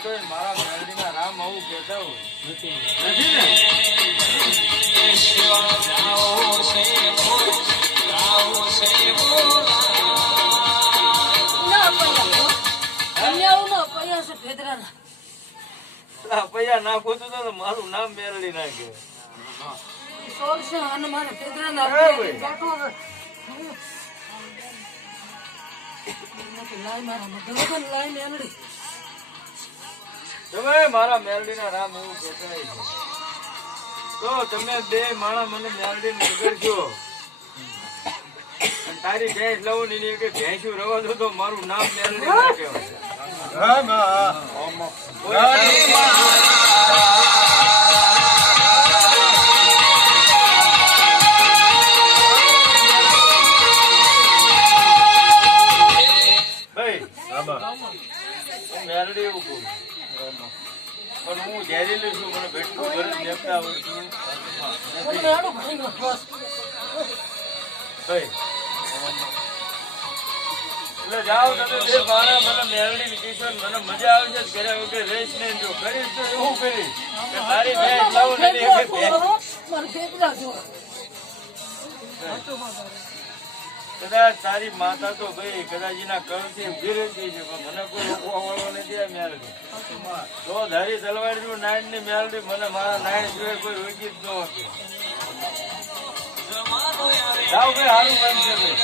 આવતો હોય મારા મેલડીના રામ આવું કહેતા હોય નથી ને પૈયા નાખો તો મારું નામ મેલડી નાખે તમે મારા મેલડી ના રામ એવું કહેતા તો તમે બે માણા મને મેલડી બગડશો તારી ભેંસ લઉં ને કે ભેંસું રવા દો તો મારું નામ મેલડી ના કહેવાય મેલડી એવું કહું પણ હું ઝેરીલું છું મને બેઠું ઘરે દેખતા આવડતું એટલે જાઓ તમે બે મારા મને મેલડી કીધો મને મજા આવશે ઘરે વગર રહીશ ને જો કરીશ તો એવું કરીશ કે તારી ભેંસ લાવું કદાચ તારી માતા તો ભાઈ કદાચના કળથી ઉભી રહેતી છે પણ મને કોઈ રોકવા વાળો નથી આ મેલડી તો ધારી તલવાર જો નાયણ ની મેલડી મને મારા નાયણ જોયે કોઈ રોકી જ ન હતી જાઓ ભાઈ સારું કામ છે ભાઈ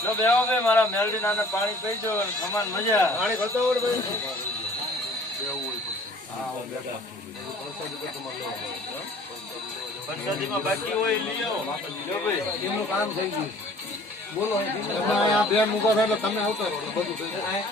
જો બેહો ભાઈ મારા મેલડી નાને પાણી પી દો અને સમાન મજા પાણી ખતો હોય પંચાયતીમાં બાકી હોય લઈ આવો જો ભાઈ એમનું કામ થઈ ગયું બોલો અહીંયા બે મુકા એટલે તમે આવતા રહો બધું થઈ જાય